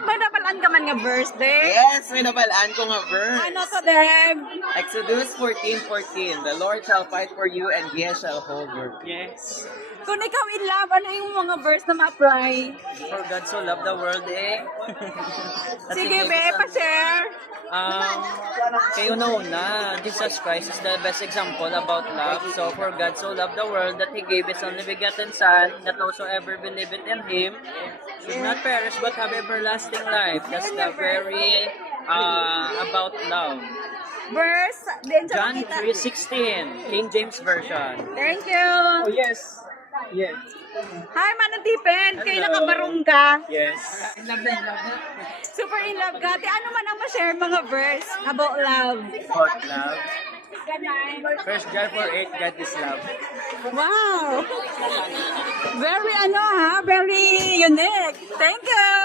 may nabalaan ka man nga birthday? Yes, may nabalaan ko nga verse. Ano to, Deb? Exodus 14:14. The Lord shall fight for you and He shall hold your peace. Yes. Kung ikaw in love, ano yung mga verse na ma-apply? For God so loved the world, eh. At Sige, he gave be, his son- pa-share. Kayo una, Jesus Christ is the best example about love. So, for God so loved the world that He gave His only begotten Son, that whosoever believeth in Him should not perish but have everlasting life. That's the very about love. Verse, din sa John makita. 3:16, King James Version. Thank you. Yes. Yes. Hi, Manatipen. Kay nakabarong ka. Yes. Super in love ka. Ti, ano man ang ma-share mga verse about love? About love. 1 John 4:8, God is love. Wow. Very very unique. Thank you.